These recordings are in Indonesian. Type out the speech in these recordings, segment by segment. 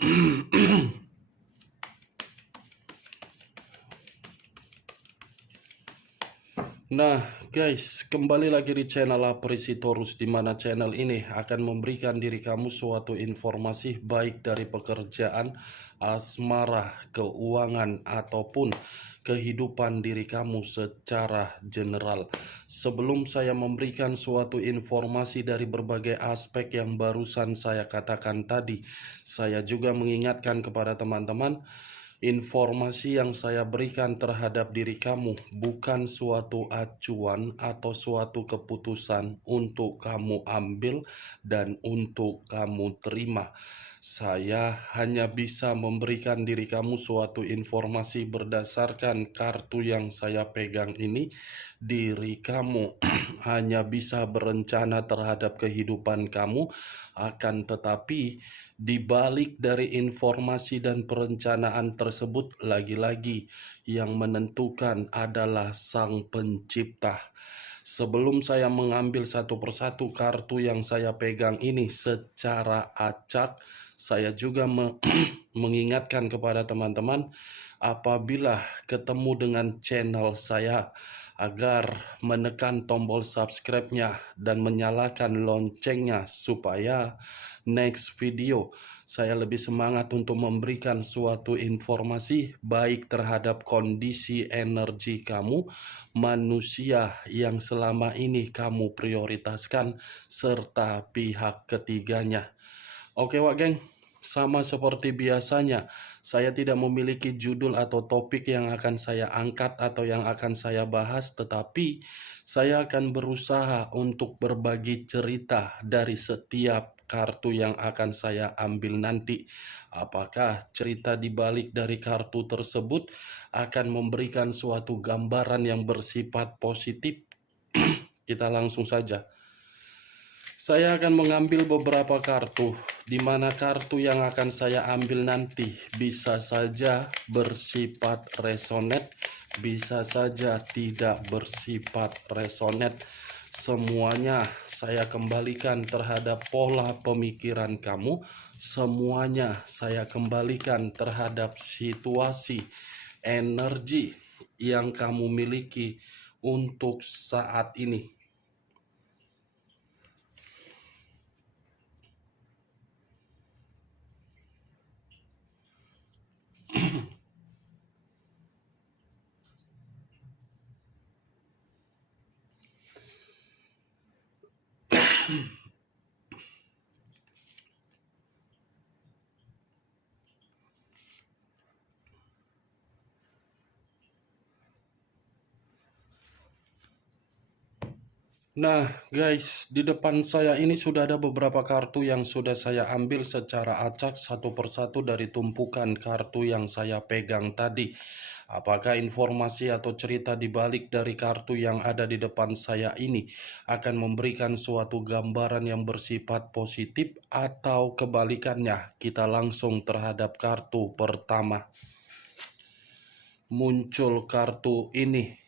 Nah, guys, kembali lagi di channel Apresitorus, di mana channel ini akan memberikan diri kamu suatu informasi baik dari pekerjaan, asmara, keuangan, ataupun kehidupan diri kamu secara general. Sebelum saya memberikan suatu informasi dari berbagai aspek yang barusan saya katakan tadi, saya juga mengingatkan kepada teman-teman, informasi yang saya berikan terhadap diri kamu bukan suatu acuan atau suatu keputusan untuk kamu ambil dan untuk kamu terima. Saya hanya bisa memberikan diri kamu suatu informasi berdasarkan kartu yang saya pegang ini. Diri kamu hanya bisa berencana terhadap kehidupan kamu, akan tetapi di balik dari informasi dan perencanaan tersebut, lagi-lagi yang menentukan adalah Sang Pencipta. Sebelum saya mengambil satu persatu kartu yang saya pegang ini secara acak, saya juga mengingatkan kepada teman-teman, apabila ketemu dengan channel saya, agar menekan tombol subscribe-nya dan menyalakan loncengnya supaya next video saya lebih semangat untuk memberikan suatu informasi baik terhadap kondisi energi kamu, manusia yang selama ini kamu prioritaskan, serta pihak ketiganya. Oke Wak Geng, sama seperti biasanya, saya tidak memiliki judul atau topik yang akan saya angkat atau yang akan saya bahas, tetapi saya akan berusaha untuk berbagi cerita dari setiap kartu yang akan saya ambil nanti. Apakah cerita di balik dari kartu tersebut akan memberikan suatu gambaran yang bersifat positif? Kita langsung saja. Saya akan mengambil beberapa kartu, di mana kartu yang akan saya ambil nanti bisa saja bersifat resonate, bisa saja tidak bersifat resonate. Semuanya saya kembalikan terhadap pola pemikiran kamu, semuanya saya kembalikan terhadap situasi, energi yang kamu miliki untuk saat ini. Nah guys, di depan saya ini sudah ada beberapa kartu yang sudah saya ambil secara acak satu persatu dari tumpukan kartu yang saya pegang tadi. Apakah informasi atau cerita di balik dari kartu yang ada di depan saya ini akan memberikan suatu gambaran yang bersifat positif atau kebalikannya? Kita langsung terhadap kartu pertama. Muncul kartu ini.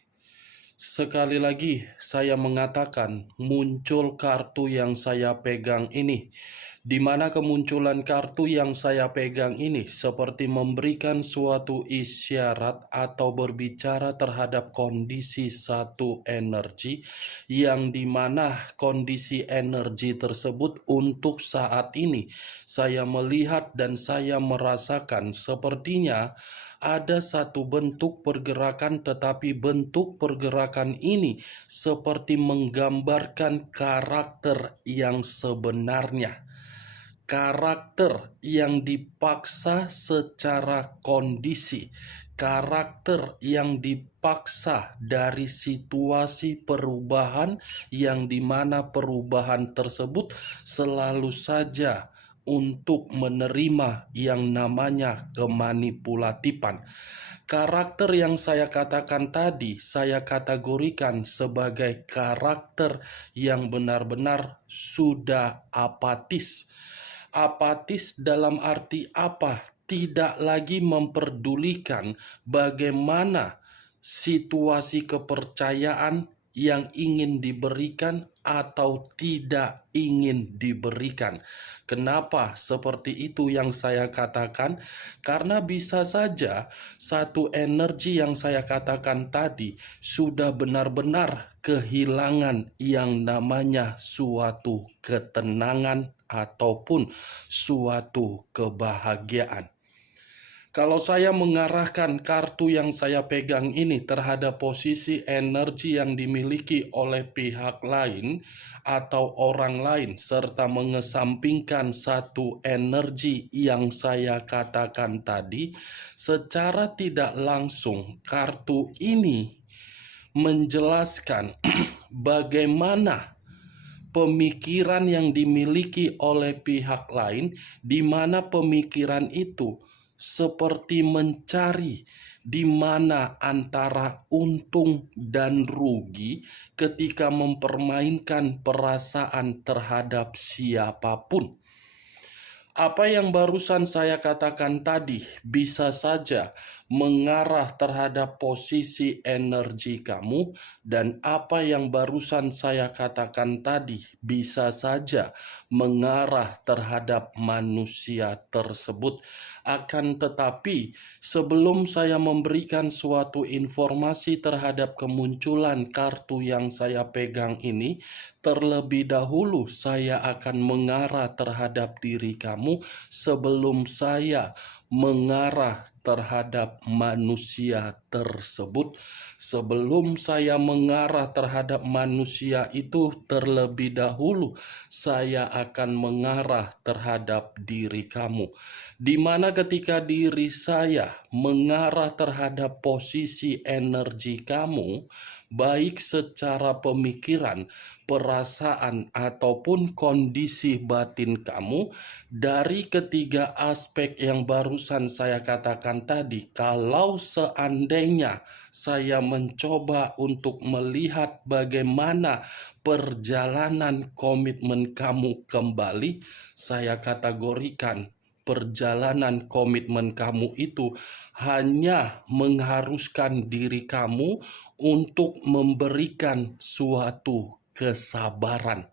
Sekali lagi saya mengatakan, muncul kartu yang saya pegang ini, di mana kemunculan kartu yang saya pegang ini seperti memberikan suatu isyarat atau berbicara terhadap kondisi satu energi, yang dimana kondisi energi tersebut untuk saat ini saya melihat dan saya merasakan sepertinya ada satu bentuk pergerakan, tetapi bentuk pergerakan ini seperti menggambarkan karakter yang sebenarnya. Karakter yang dipaksa secara kondisi, karakter yang dipaksa dari situasi perubahan, yang dimana perubahan tersebut selalu saja untuk menerima yang namanya kemanipulatifan. Karakter yang saya katakan tadi, saya kategorikan sebagai karakter yang benar-benar sudah apatis. Apatis dalam arti apa? Tidak lagi memperdulikan bagaimana situasi kepercayaan yang ingin diberikan atau tidak ingin diberikan. Kenapa seperti itu yang saya katakan? Karena bisa saja satu energi yang saya katakan tadi sudah benar-benar kehilangan yang namanya suatu ketenangan ataupun suatu kebahagiaan. Kalau saya mengarahkan kartu yang saya pegang ini terhadap posisi energi yang dimiliki oleh pihak lain atau orang lain, serta mengesampingkan satu energi yang saya katakan tadi, secara tidak langsung kartu ini menjelaskan bagaimana pemikiran yang dimiliki oleh pihak lain, di mana pemikiran itu seperti mencari di mana antara untung dan rugi ketika mempermainkan perasaan terhadap siapapun. Apa yang barusan saya katakan tadi bisa saja mengarah terhadap posisi energi kamu, dan apa yang barusan saya katakan tadi bisa saja mengarah terhadap manusia tersebut. Akan tetapi, sebelum saya memberikan suatu informasi terhadap kemunculan kartu yang saya pegang ini, terlebih dahulu saya akan mengarah terhadap diri kamu sebelum saya mengarah terhadap manusia tersebut. Sebelum saya mengarah terhadap manusia itu, terlebih dahulu saya akan mengarah terhadap diri kamu. Di mana ketika diri saya mengarah terhadap posisi energi kamu, baik secara pemikiran, perasaan, ataupun kondisi batin kamu, dari ketiga aspek yang barusan saya katakan tadi, kalau seandainya saya mencoba untuk melihat bagaimana perjalanan komitmen kamu kembali, saya kategorikan perjalanan komitmen kamu itu hanya mengharuskan diri kamu untuk memberikan suatu kesabaran.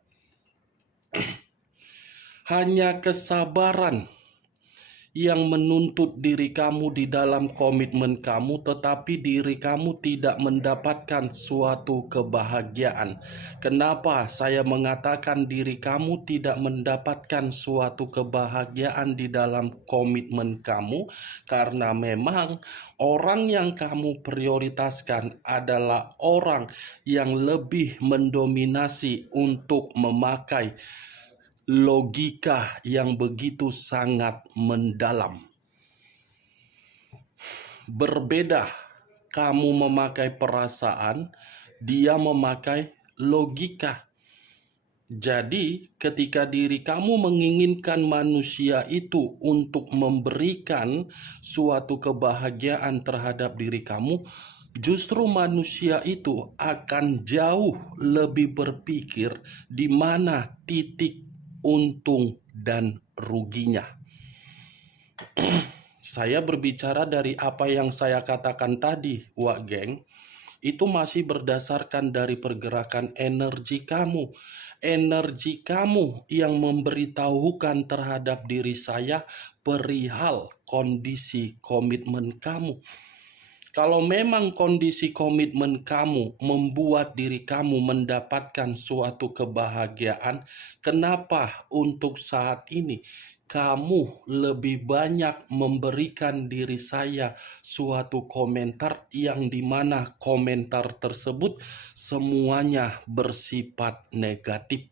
Hanya kesabaran yang menuntut diri kamu di dalam komitmen kamu, tetapi diri kamu tidak mendapatkan suatu kebahagiaan. Kenapa saya mengatakan diri kamu tidak mendapatkan suatu kebahagiaan di dalam komitmen kamu? Karena memang orang yang kamu prioritaskan adalah orang yang lebih mendominasi untuk memakai logika yang begitu sangat mendalam. Berbeda, kamu memakai perasaan, dia memakai logika. Jadi, ketika diri kamu menginginkan manusia itu untuk memberikan suatu kebahagiaan terhadap diri kamu, justru manusia itu akan jauh lebih berpikir di mana titik untung dan ruginya. Saya berbicara dari apa yang saya katakan tadi, Wak Geng, itu masih berdasarkan dari pergerakan energi kamu. Energi kamu yang memberitahukan terhadap diri saya perihal kondisi komitmen kamu. Kalau memang kondisi komitmen kamu membuat diri kamu mendapatkan suatu kebahagiaan, kenapa untuk saat ini kamu lebih banyak memberikan diri saya suatu komentar yang dimana komentar tersebut semuanya bersifat negatif?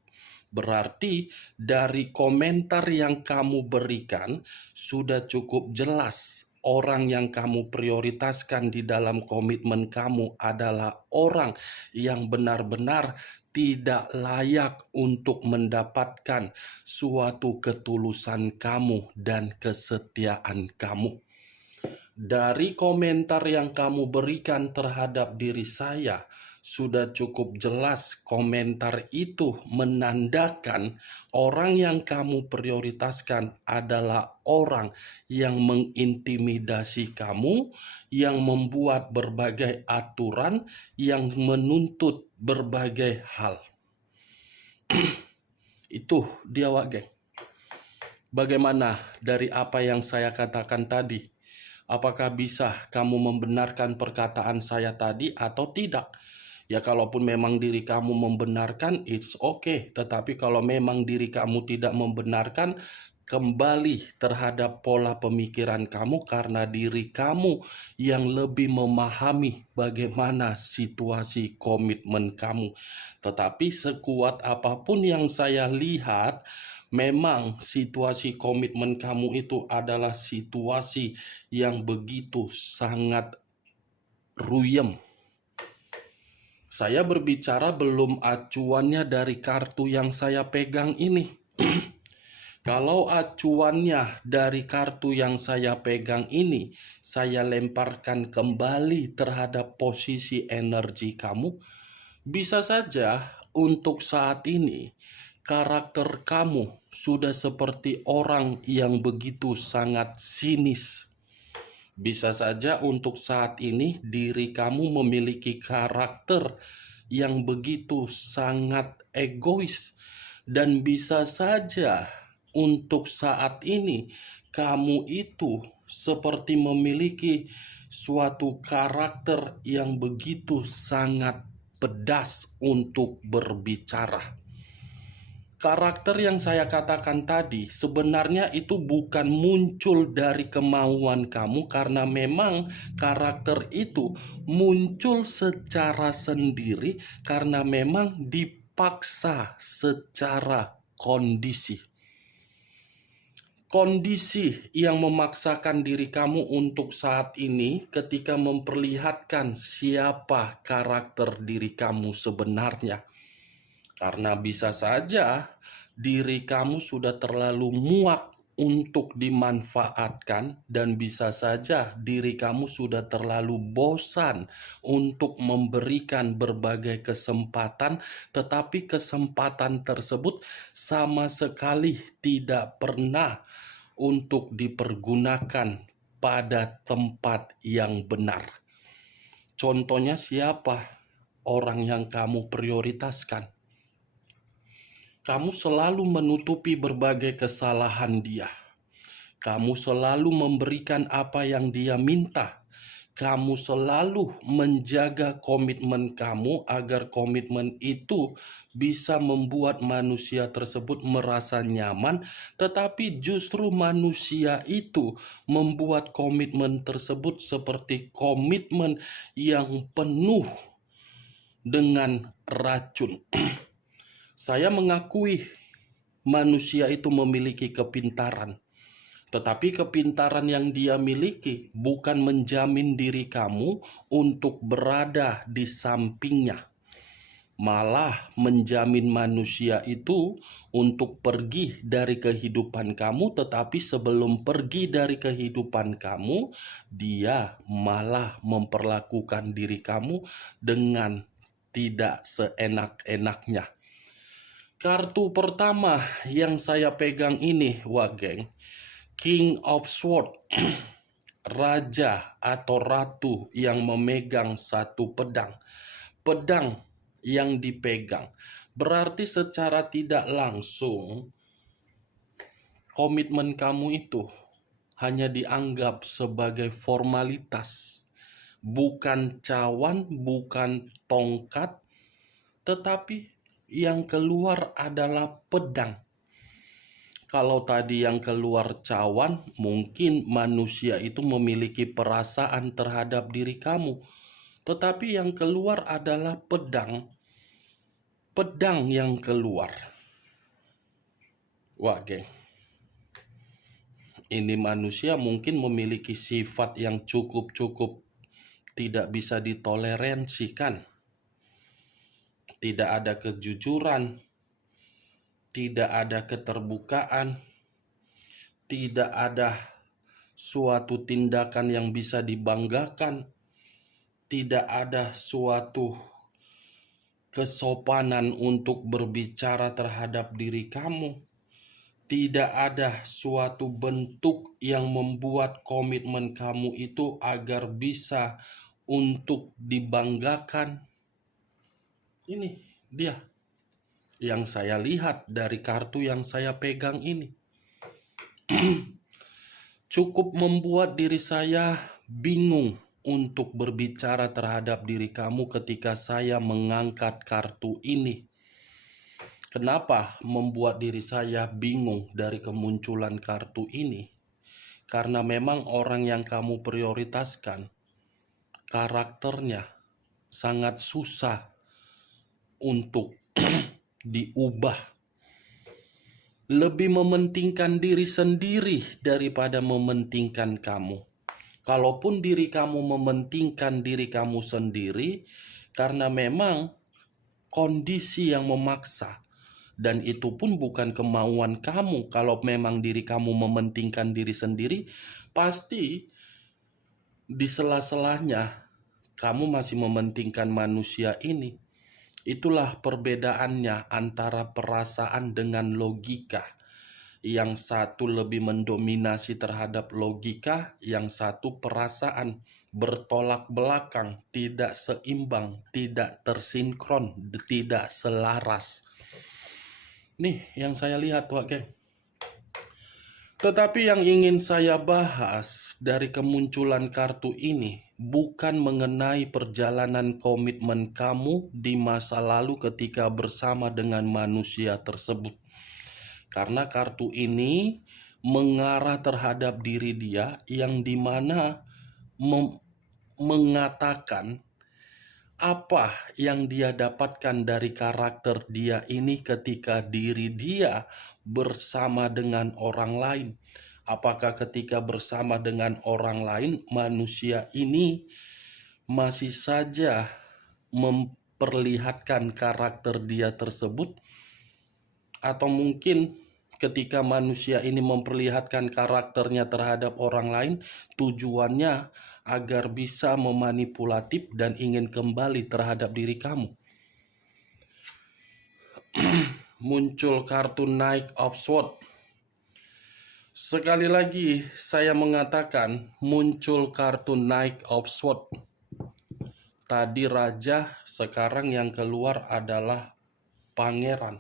Berarti dari komentar yang kamu berikan sudah cukup jelas orang yang kamu prioritaskan di dalam komitmen kamu adalah orang yang benar-benar tidak layak untuk mendapatkan suatu ketulusan kamu dan kesetiaan kamu. Dari komentar yang kamu berikan terhadap diri saya, sudah cukup jelas komentar itu menandakan orang yang kamu prioritaskan adalah orang yang mengintimidasi kamu, yang membuat berbagai aturan, yang menuntut berbagai hal. Itu dia Wak geng. Bagaimana dari apa yang saya katakan tadi? Apakah bisa kamu membenarkan perkataan saya tadi atau tidak? Ya kalaupun memang diri kamu membenarkan, it's okay. Tetapi kalau memang diri kamu tidak membenarkan, kembali terhadap pola pemikiran kamu karena diri kamu yang lebih memahami bagaimana situasi komitmen kamu. Tetapi sekuat apapun yang saya lihat, memang situasi komitmen kamu itu adalah situasi yang begitu sangat ruyem. Saya berbicara belum acuannya dari kartu yang saya pegang ini. Kalau acuannya dari kartu yang saya pegang ini, saya lemparkan kembali terhadap posisi energi kamu, bisa saja untuk saat ini karakter kamu sudah seperti orang yang begitu sangat sinis. Bisa saja untuk saat ini diri kamu memiliki karakter yang begitu sangat egois. Dan bisa saja untuk saat ini kamu itu seperti memiliki suatu karakter yang begitu sangat pedas untuk berbicara. Karakter yang saya katakan tadi sebenarnya itu bukan muncul dari kemauan kamu, karena memang karakter itu muncul secara sendiri karena memang dipaksa secara kondisi. Kondisi yang memaksakan diri kamu untuk saat ini ketika memperlihatkan siapa karakter diri kamu sebenarnya. Karena bisa saja diri kamu sudah terlalu muak untuk dimanfaatkan, dan bisa saja diri kamu sudah terlalu bosan untuk memberikan berbagai kesempatan, tetapi kesempatan tersebut sama sekali tidak pernah untuk dipergunakan pada tempat yang benar. Contohnya siapa orang yang kamu prioritaskan? Kamu selalu menutupi berbagai kesalahan dia. Kamu selalu memberikan apa yang dia minta. Kamu selalu menjaga komitmen kamu agar komitmen itu bisa membuat manusia tersebut merasa nyaman, tetapi justru manusia itu membuat komitmen tersebut seperti komitmen yang penuh dengan racun. Saya mengakui manusia itu memiliki kepintaran. Tetapi kepintaran yang dia miliki bukan menjamin diri kamu untuk berada di sampingnya. Malah menjamin manusia itu untuk pergi dari kehidupan kamu, tetapi sebelum pergi dari kehidupan kamu, dia malah memperlakukan diri kamu dengan tidak seenak-enaknya. Kartu pertama yang saya pegang ini, Wak geng, King of Swords, raja atau ratu yang memegang satu pedang. Pedang yang dipegang berarti secara tidak langsung komitmen kamu itu hanya dianggap sebagai formalitas, bukan cawan, bukan tongkat, tetapi yang keluar adalah pedang. Kalau tadi yang keluar cawan, mungkin manusia itu memiliki perasaan terhadap diri kamu. Tetapi yang keluar adalah pedang. Pedang yang keluar. Wah, geng. Ini manusia mungkin memiliki sifat yang cukup tidak bisa ditoleransikan. Tidak ada kejujuran, tidak ada keterbukaan, tidak ada suatu tindakan yang bisa dibanggakan, tidak ada suatu kesopanan untuk berbicara terhadap diri kamu, tidak ada suatu bentuk yang membuat komitmen kamu itu agar bisa untuk dibanggakan. Ini dia. yang saya lihat dari kartu yang saya pegang ini. Cukup membuat diri saya bingung untuk berbicara terhadap diri kamu ketika saya mengangkat kartu ini. Kenapa membuat diri saya bingung dari kemunculan kartu ini? Karena memang orang yang kamu prioritaskan, karakternya sangat susah untuk diubah. Lebih mementingkan diri sendiri daripada mementingkan kamu. Kalaupun diri kamu mementingkan diri kamu sendiri, karena memang kondisi yang memaksa, dan itu pun bukan kemauan kamu. Kalau memang diri kamu mementingkan diri sendiri, pasti di sela-selanya kamu masih mementingkan manusia ini. Itulah perbedaannya antara perasaan dengan logika. Yang satu lebih mendominasi terhadap logika, yang satu perasaan. Bertolak belakang, tidak seimbang, tidak tersinkron, tidak selaras. Nih yang saya lihat, Wak Geng. Tetapi yang ingin saya bahas dari kemunculan kartu ini bukan mengenai perjalanan komitmen kamu di masa lalu ketika bersama dengan manusia tersebut. Karena kartu ini mengarah terhadap diri dia yang dimana mengatakan apa yang dia dapatkan dari karakter dia ini ketika diri dia bersama dengan orang lain. Apakah ketika bersama dengan orang lain, manusia ini masih saja memperlihatkan karakter dia tersebut? Atau mungkin ketika manusia ini memperlihatkan karakternya terhadap orang lain, tujuannya agar bisa memanipulatif dan ingin kembali terhadap diri kamu. Muncul kartu Knight of Swords. Sekali lagi saya mengatakan muncul kartu Knight of Swords. Tadi raja, sekarang yang keluar adalah pangeran.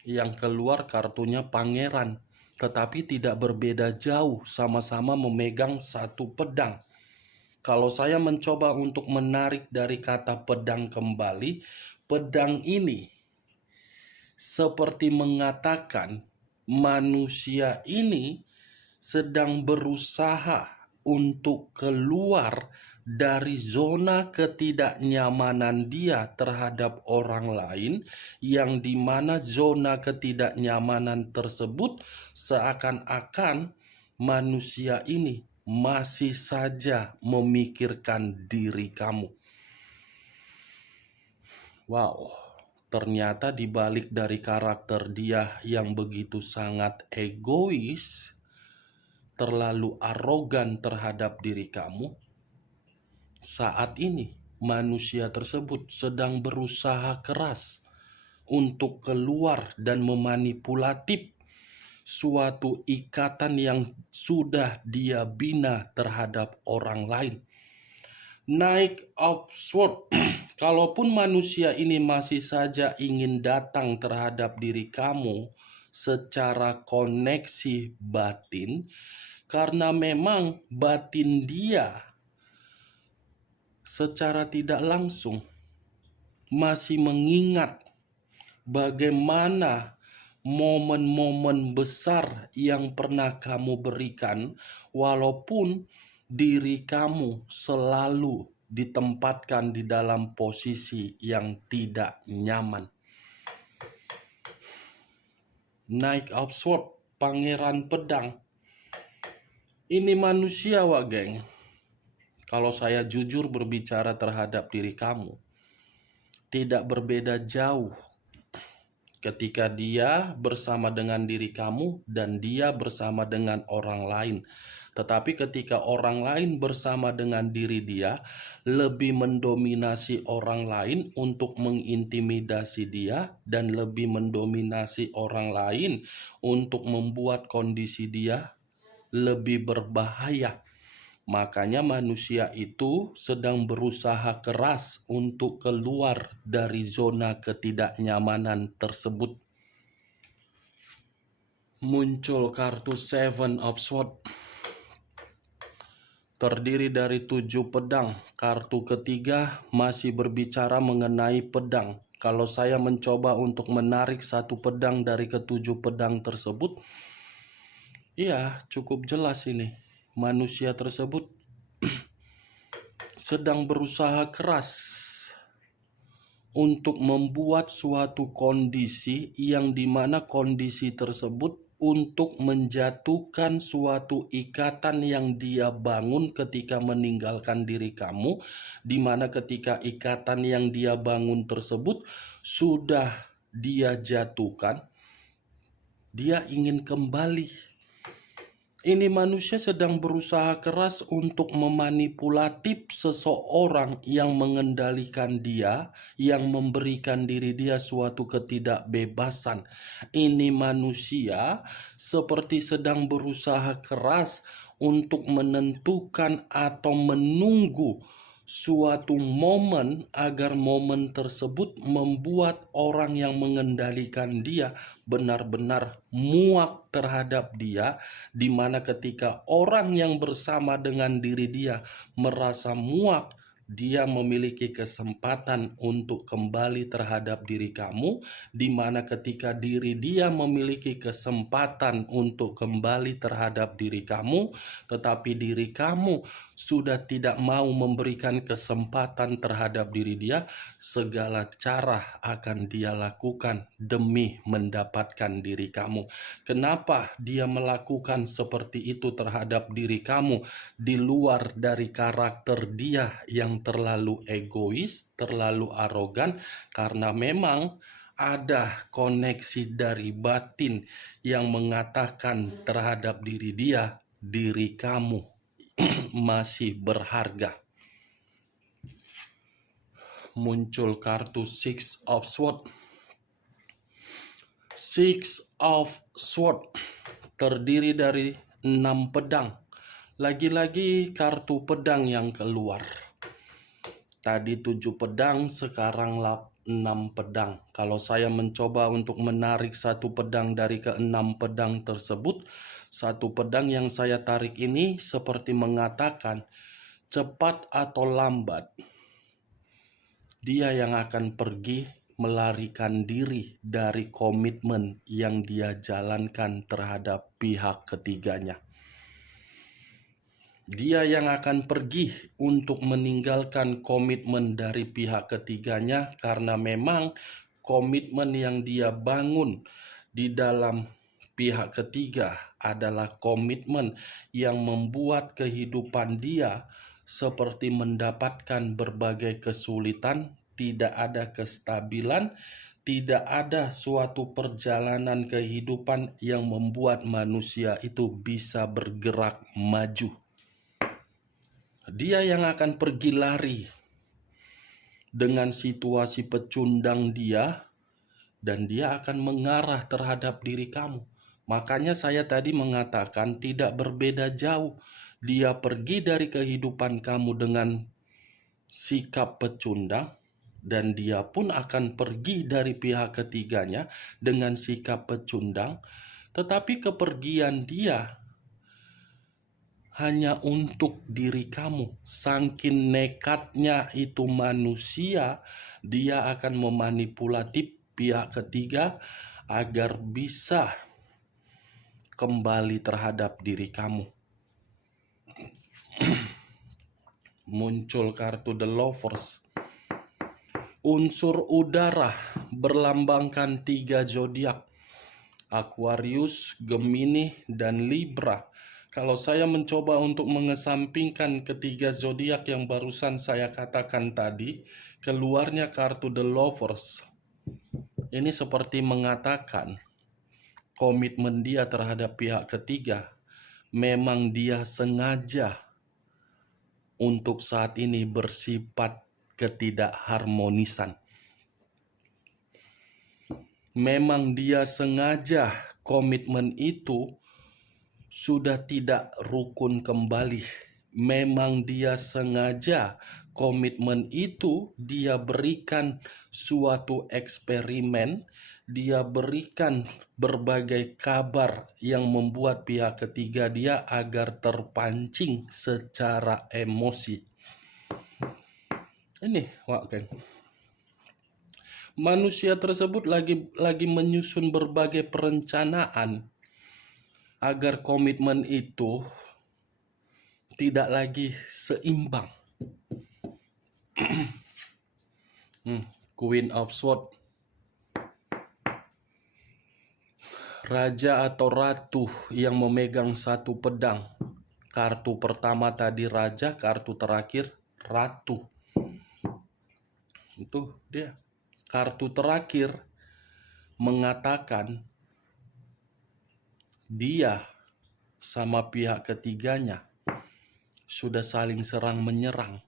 Yang keluar kartunya pangeran, tetapi tidak berbeda jauh, sama-sama memegang satu pedang. Kalau saya mencoba untuk menarik dari kata pedang kembali, pedang ini seperti mengatakan manusia ini sedang berusaha untuk keluar dari zona ketidaknyamanan dia terhadap orang lain, yang dimana zona ketidaknyamanan tersebut seakan-akan manusia ini masih saja memikirkan diri kamu. Wow, ternyata dibalik dari karakter dia yang begitu sangat egois, terlalu arogan terhadap diri kamu, saat ini manusia tersebut sedang berusaha keras untuk keluar dan memanipulatif suatu ikatan yang sudah dia bina terhadap orang lain. Knight of Swords. Kalaupun manusia ini masih saja ingin datang terhadap diri kamu secara koneksi batin, karena memang batin dia secara tidak langsung masih mengingat bagaimana momen-momen besar yang pernah kamu berikan, walaupun diri kamu selalu ditempatkan di dalam posisi yang tidak nyaman. Knight of Swords, pangeran pedang. Ini manusia, Wak Geng. Kalau saya jujur berbicara terhadap diri kamu, tidak berbeda jauh ketika dia bersama dengan diri kamu dan dia bersama dengan orang lain. Tetapi ketika orang lain bersama dengan diri dia, lebih mendominasi orang lain untuk mengintimidasi dia, dan lebih mendominasi orang lain untuk membuat kondisi dia lebih berbahaya, Makanya manusia itu sedang berusaha keras untuk keluar dari zona ketidaknyamanan tersebut. Muncul kartu Seven of Swords. Terdiri dari 7 pedang. Kartu ketiga masih berbicara mengenai pedang. Kalau saya mencoba untuk menarik satu pedang dari ketujuh pedang tersebut, iya, cukup jelas ini. Manusia tersebut sedang berusaha keras untuk membuat suatu kondisi yang dimana kondisi tersebut untuk menjatuhkan suatu ikatan yang dia bangun ketika meninggalkan diri kamu, dimana ketika ikatan yang dia bangun tersebut sudah dia jatuhkan, dia ingin kembali. Ini manusia sedang berusaha keras untuk memanipulatif seseorang yang mengendalikan dia, yang memberikan diri dia suatu ketidakbebasan. Ini manusia seperti sedang berusaha keras untuk menentukan atau menunggu suatu momen agar momen tersebut membuat orang yang mengendalikan dia benar-benar muak terhadap dia, di mana ketika orang yang bersama dengan diri dia merasa muak, dia memiliki kesempatan untuk kembali terhadap diri kamu, di mana ketika diri dia memiliki kesempatan untuk kembali terhadap diri kamu, tetapi diri kamu sudah tidak mau memberikan kesempatan terhadap diri dia, segala cara akan dia lakukan demi mendapatkan diri kamu. Kenapa dia melakukan seperti itu terhadap diri kamu di luar dari karakter dia yang terlalu egois, terlalu arogan? Karena memang ada koneksi dari batin yang mengatakan terhadap diri dia, diri kamu masih berharga. Muncul kartu Six of Swords. Six of Swords terdiri dari 6 pedang. Lagi-lagi kartu pedang yang keluar. Tadi 7 pedang, sekarang 6 pedang. Kalau saya mencoba untuk menarik satu pedang dari ke-6 pedang tersebut, satu pedang yang saya tarik ini seperti mengatakan, cepat atau lambat, dia yang akan pergi melarikan diri dari komitmen yang dia jalankan terhadap pihak ketiganya. Dia yang akan pergi untuk meninggalkan komitmen dari pihak ketiganya karena memang komitmen yang dia bangun di dalam pihak ketiga adalah komitmen yang membuat kehidupan dia seperti mendapatkan berbagai kesulitan, tidak ada kestabilan, tidak ada suatu perjalanan kehidupan yang membuat manusia itu bisa bergerak maju. Dia yang akan pergi lari dengan situasi pecundang dia, dan dia akan mengarah terhadap diri kamu. Makanya saya tadi mengatakan tidak berbeda jauh. Dia pergi dari kehidupan kamu dengan sikap pecundang, dan dia pun akan pergi dari pihak ketiganya dengan sikap pecundang. Tetapi kepergian dia hanya untuk diri kamu. Saking nekatnya itu manusia, dia akan memanipulatif pihak ketiga agar bisa kembali terhadap diri kamu. Muncul kartu The Lovers. Unsur udara berlambangkan 3 zodiak: Aquarius, Gemini, dan Libra. Kalau saya mencoba untuk mengesampingkan ketiga zodiak yang barusan saya katakan tadi, keluarnya kartu The Lovers. Ini seperti mengatakan komitmen dia terhadap pihak ketiga memang dia sengaja untuk saat ini bersifat ketidakharmonisan. Memang dia sengaja komitmen itu sudah tidak rukun kembali memang dia sengaja. Komitmen itu dia berikan suatu eksperimen, dia berikan berbagai kabar yang membuat pihak ketiga dia agar terpancing secara emosi. Ini, Wak Geng. Manusia tersebut lagi menyusun berbagai perencanaan agar komitmen itu tidak lagi seimbang. Queen of Swords. Raja atau ratu yang memegang satu pedang. Kartu pertama tadi raja, kartu terakhir ratu. Itu dia. Kartu terakhir mengatakan dia sama pihak ketiganya sudah saling serang menyerang.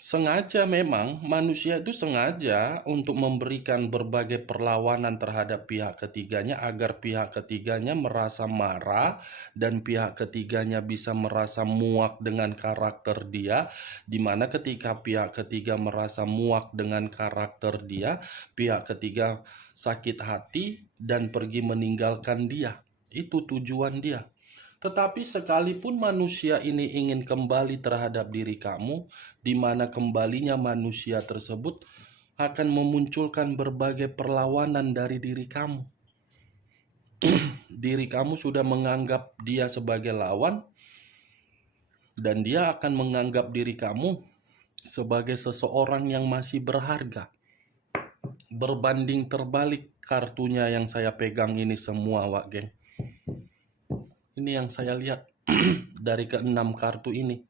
Sengaja, memang manusia itu sengaja untuk memberikan berbagai perlawanan terhadap pihak ketiganya agar pihak ketiganya merasa marah dan pihak ketiganya bisa merasa muak dengan karakter dia, di mana ketika pihak ketiga merasa muak dengan karakter dia, pihak ketiga sakit hati dan pergi meninggalkan dia. Itu tujuan dia. Tetapi sekalipun manusia ini ingin kembali terhadap diri kamu, di mana kembalinya manusia tersebut akan memunculkan berbagai perlawanan dari diri kamu. Diri kamu sudah menganggap dia sebagai lawan, dan dia akan menganggap diri kamu sebagai seseorang yang masih berharga. Berbanding terbalik kartunya yang saya pegang ini semua, Wak Geng. Ini yang saya lihat dari keenam kartu ini.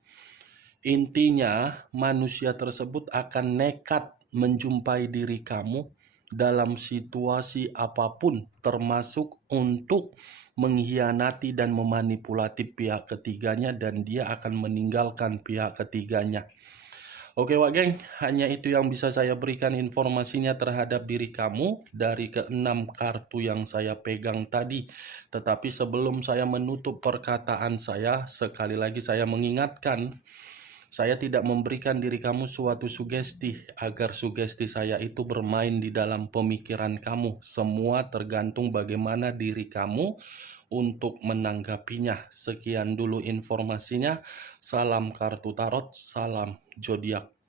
Intinya, manusia tersebut akan nekat menjumpai diri kamu dalam situasi apapun, termasuk untuk mengkhianati dan memanipulasi pihak ketiganya, dan dia akan meninggalkan pihak ketiganya. Oke, Wak Geng, hanya itu yang bisa saya berikan informasinya terhadap diri kamu dari keenam kartu yang saya pegang tadi. Tetapi sebelum saya menutup perkataan saya, sekali lagi saya mengingatkan, saya tidak memberikan diri kamu suatu sugesti agar sugesti saya itu bermain di dalam pemikiran kamu. Semua tergantung bagaimana diri kamu untuk menanggapinya. Sekian dulu informasinya. Salam kartu tarot, salam zodiak.